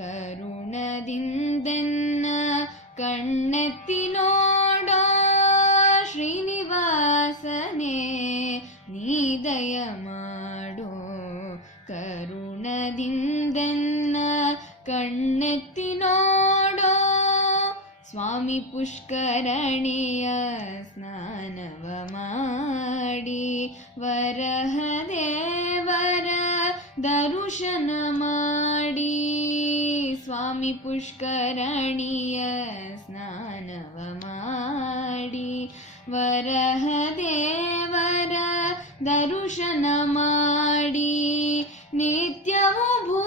ಕರುಣದಿಂದೆನ್ನ ಕಣ್ಣೆತ್ತಿ ನೋಡೋ ಶ್ರೀನಿವಾಸನೇ ನೀ ದಯ ಮಾಡೋ. ಕರುಣದಿಂದೆನ್ನ ಕಣ್ಣೆತ್ತಿ ನೋಡೋ ಸ್ವಾಮಿ ಪುಷ್ಕರಣಿಯ ಸ್ನಾನವ ಮಾಡಿ ವರಹ ದೇವರ ದರುಶನ ಮಾಡಿ. ಸ್ವಾಮಿ ಪುಷ್ಕರಣಿಯ ಸ್ನಾನವ ಮಾಡಿ ವರಹ ದೇವರ ದರುಶನ ಮಾಡಿ ನಿತ್ಯವೂ